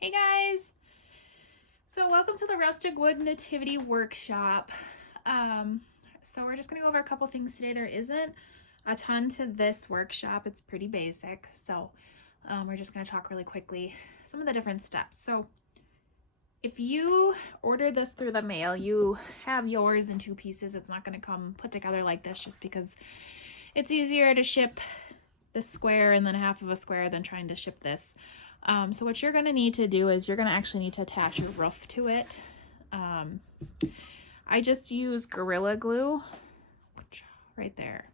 Hey guys! So welcome to the Rustic Nativity workshop. So we're just going to go over a couple things today. There isn't a ton to this workshop. It's pretty basic. So we're just going to talk really quickly some of the different steps. So if you order this through the mail, you have yours in two pieces. It's not going to come put together like this just because it's easier to ship the square and then half of a square than trying to ship this. So what you're going to need to do is you're going to actually need to attach your roof to it. I just use Gorilla Glue right there.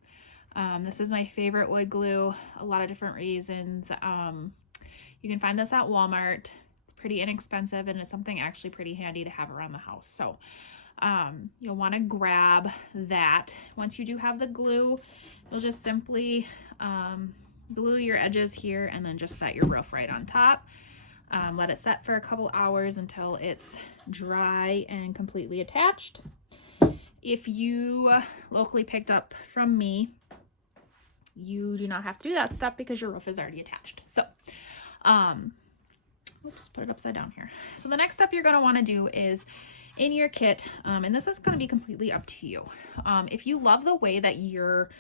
This is my favorite wood glue, a lot of different reasons. You can find this at Walmart. It's pretty inexpensive and it's something actually pretty handy to have around the house. So you'll want to grab that. Once you do have the glue, you'll just simply glue your edges here and then just set your roof right on top. Let it set for a couple hours until it's dry and completely attached. If you locally picked up from me, you do not have to do that step because your roof is already attached. So, oops, put it upside down here. So the next step you're going to want to do is in your kit, and this is going to be completely up to you. If you love the way that your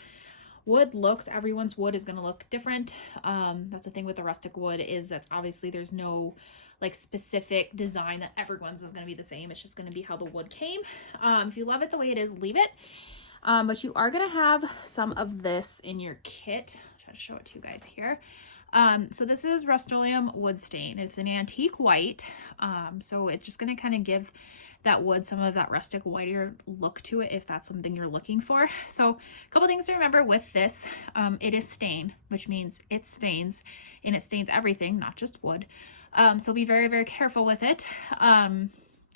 wood looks, everyone's wood is going to look different. That's the thing with the rustic wood, is that obviously there's no like specific design that everyone's is going to be the same. It's just going to be how the wood came. If you love it the way it is, leave it. But you are going to have some of this in your kit. I'll try to show it to you guys here. So this is Rust-Oleum wood stain. It's an antique white. So it's just going to kind of give that wood some of that rustic whiter look to it if that's something you're looking for. So a couple things to remember with this. It is stain, which means it stains, and it stains everything, not just wood. So be very, very careful with it.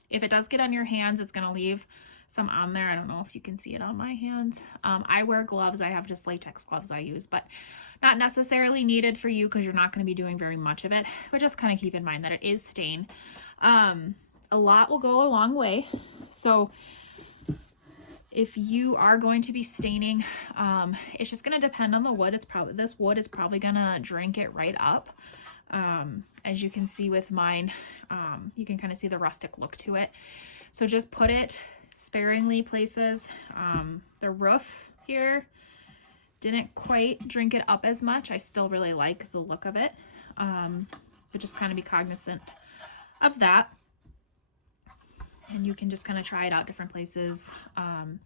If it does get on your hands, it's going to leave some on there. I don't know if you can see it on my hands. I wear gloves. I have just latex gloves I use, but not necessarily needed for you because you're not going to be doing very much of it. But just kind of keep in mind that it is stain. A lot will go a long way. So if you are going to be staining, it's just going to depend on the wood. This wood is probably going to drink it right up. As you can see with mine, you can kind of see the rustic look to it. So just put it sparingly places. The roof here didn't quite drink it up as much. I still really like the look of it. But just kind of be cognizant of that. And you can just kind of try it out different places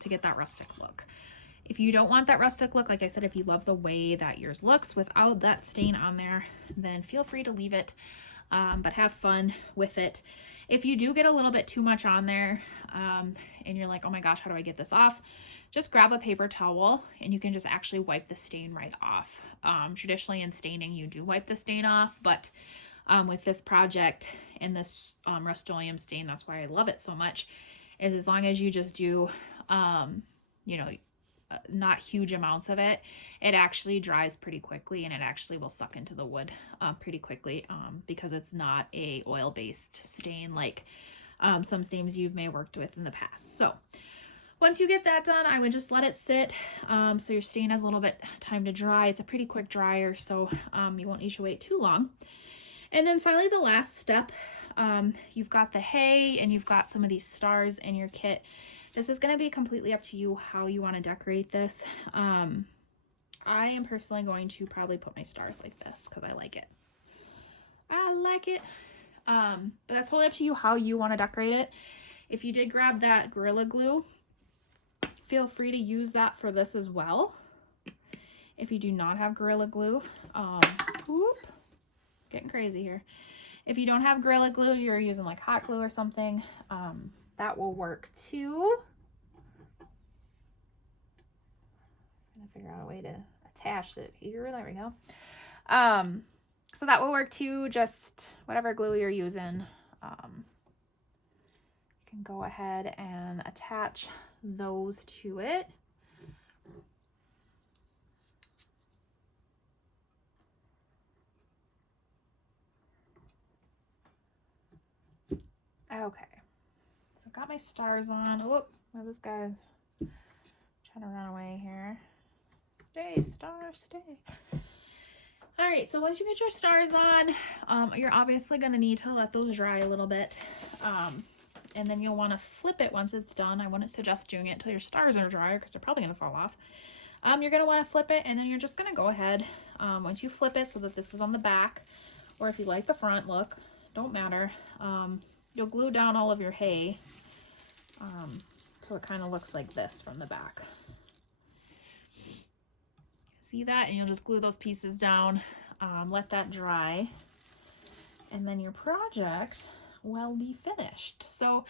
to get that rustic look. If you don't want that rustic look, like I said, if you love the way that yours looks without that stain on there, then feel free to leave it, but have fun with it. If you do get a little bit too much on there and you're like, oh my gosh, how do I get this off? Just grab a paper towel and you can just actually wipe the stain right off. Traditionally in staining, you do wipe the stain off, but with this project and this Rust-Oleum stain, that's why I love it so much, is as long as you just do, you know, not huge amounts of it, it actually dries pretty quickly and it actually will suck into the wood pretty quickly because it's not a oil-based stain like some stains you may have worked with in the past. So once you get that done, I would just let it sit so your stain has a little bit time to dry. It's a pretty quick dryer, so you won't need to wait too long. And then finally, the last step, you've got the hay and you've got some of these stars in your kit. This is going to be completely up to you how you want to decorate this. I am personally going to probably put my stars like this because I like it. I like it. But that's totally up to you how you want to decorate it. If you did grab that Gorilla Glue, feel free to use that for this as well. If you do not have Gorilla Glue, getting crazy here. If you don't have Gorilla Glue, you're using like hot glue or something, that will work too. I'm gonna figure out a way to attach it here. There we go. So that will work too. Just whatever glue you're using, you can go ahead and attach those to it. Okay, so I've got my stars on. Oh, well, this guy's trying to run away here. Stay, star, stay. All right, so once you get your stars on, you're obviously going to need to let those dry a little bit. And then you'll want to flip it once it's done. I wouldn't suggest doing it until your stars are dry because they're probably going to fall off. You're going to want to flip it, and then you're just going to go ahead, once you flip it so that this is on the back, or if you like the front look, don't matter. You'll glue down all of your hay, so it kind of looks like this from the back. See that? And you'll just glue those pieces down, let that dry, and then your project will be finished. So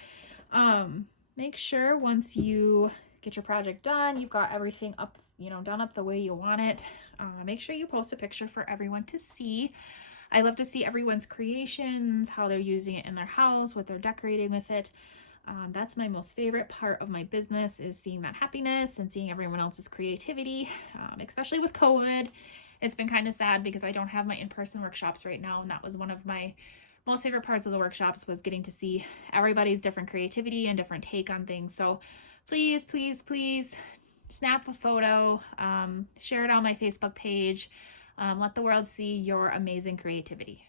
make sure once you get your project done, you've got everything up, done up the way you want it. Make sure you post a picture for everyone to see. I love to see everyone's creations, how they're using it in their house, what they're decorating with it. That's my most favorite part of my business, is seeing that happiness and seeing everyone else's creativity, especially with COVID. It's been kind of sad because I don't have my in-person workshops right now, and that was one of my most favorite parts of the workshops, was getting to see everybody's different creativity and different take on things. So please, please, please snap a photo, share it on my Facebook page. Let the world see your amazing creativity.